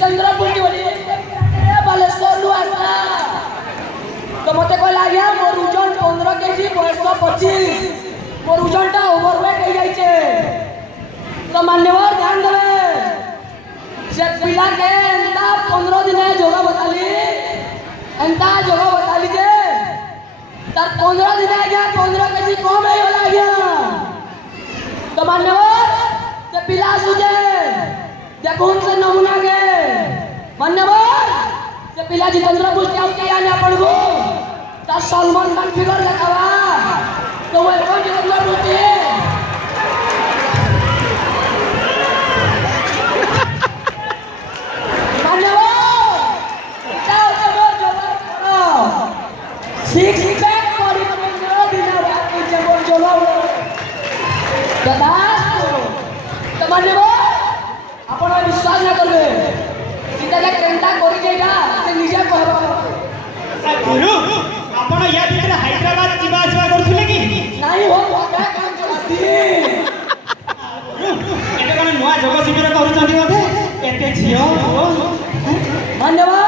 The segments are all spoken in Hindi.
जितेंद्र पुंजी बोली बालेश्वर आसला तो मत कहला आज्ञा मोर ओजन 15 केजी बयस 25 मोर ओजन टा ओवरवेट हो जाइए तो मान्यवर ध्यान देवे से पिला के एंता 15 दिन जोगा बताली एंता जोगा बताली जे तार 15 दिन आज्ञा 15 केजी कम है होला आज्ञा तो मान्यवर से पिला सुजे देखो से नमूना के मान्यवर से पिला जितेंद्र पुष्टि आउट या ना पड़गो ता सलमान खान फिगर देखावा तो वो कौन जितेंद्र पुष्टि सिक्स पैक करी 15 दिन बाकी जब चलो दादा तो मान्यवर आपण विश्वास ना करबे सीधा केंटा करी जेगा से निजे कहबा गुरु आपण या भितर हैदराबाद जीवा आसवा करथुले कि नाही हो का काम चलासी गुरु एटा कोन नुवा जोग शिविर करूछंती मते एते झियो मान्यवर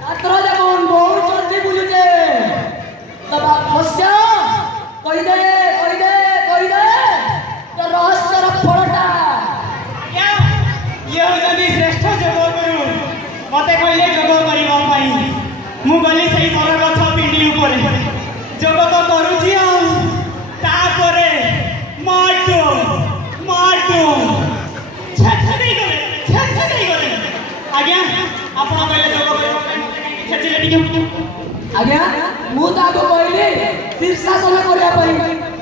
छात्र जगन बहुत जल्दी बुझुचे तब मस्या कहि दे तो रहस्य र फळटा क्या ये होजनी श्रेष्ठ जोग गुरु मते कहले जोग करिबा पई मु गली सही तर गछ पिंडी ऊपर जोग तो करूची आ तापरे माटो छछदै गले आज्ञा आपण कहले जोग करिबा छछले टिके आज्ञा मु तो आगो कहली शीर्षासन करिया पई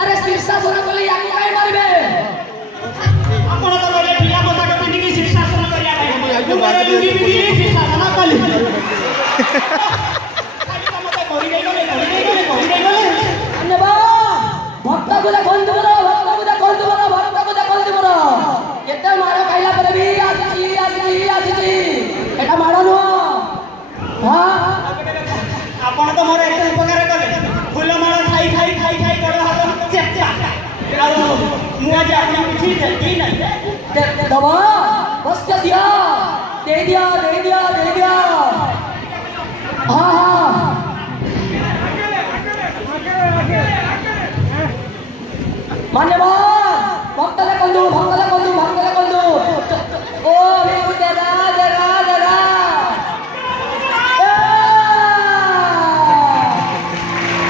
अरे शीर्षासन कले याको काई मारबे आपण तो कहले ढिला पोशाक पिंडी की शीर्षासन करिया पई मोरे लुंगी बिगी शीर्षासन कली खाली मते करि गले अन्यबा भक्त को देखंतु बरो एते मार खाइला पर भी आसी एटा मार नो हां आपण तो मोर एते उपकार कले फूल माळ खाई बड़ हाथ चेप्टा आ मु आज आपन पिठी देती नहीं दबा बस कर दिया दे दिया हां मान्यवर भक्त